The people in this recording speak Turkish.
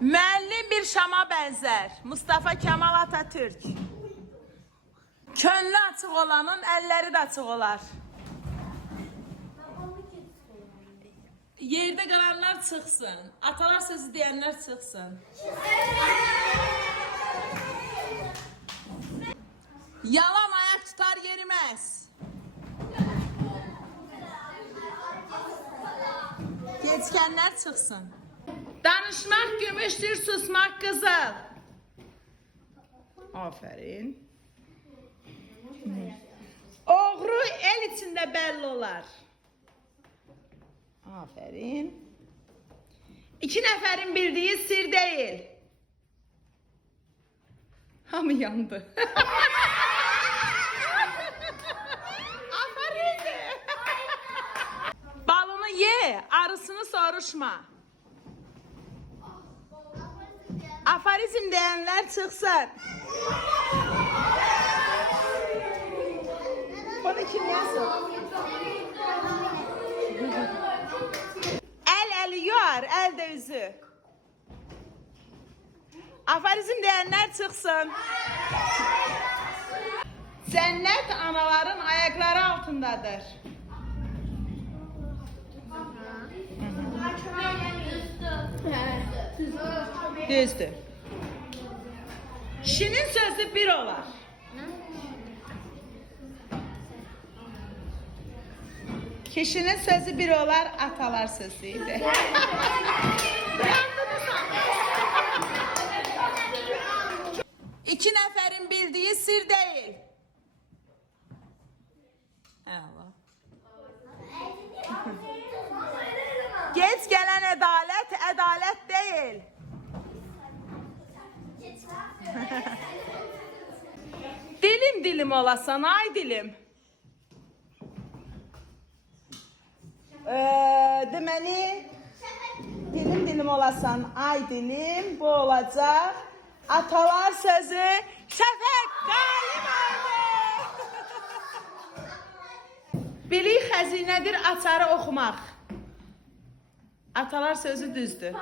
Müəllim bir şama bənzər. Mustafa Kemal Atatürk. Könlü açıq olanın əlləri də açıq olar. Yerdə qalanlar çıxsın. Atalar sözü deyənlər çıxsın. Yalan ayak tutar yeriməz. Geçkənlər çıxsın. Danışmaq gümüşdür, susmaq qızıl. Aferin. Oğru el içində belli olar. Aferin. İki nəfərin bildiyi sir değil. Hamı yandı. Aferin. Balını ye, arısını soruşma. Afarizm deyənlər çıxsın. Bunu kim yazır? El yuyar, el de üzü. Afarizm deyənlər çıxsın. Cənnət anaların ayakları altındadır. Düzdür. Kişinin sözü bir olar. Kişinin sözü bir olar, atalar sözüydü. İki nəfərin bildiği sir değil. Allah. Geç gelen adalet değil. Dilim olasan ay dilim. Deməli dilim olasan ay dilim, bu olacaq. Atalar sözü Şəfəq qalib oldu. Bilik xəzinədir açarı oxumaq. Atalar sözü düzdür.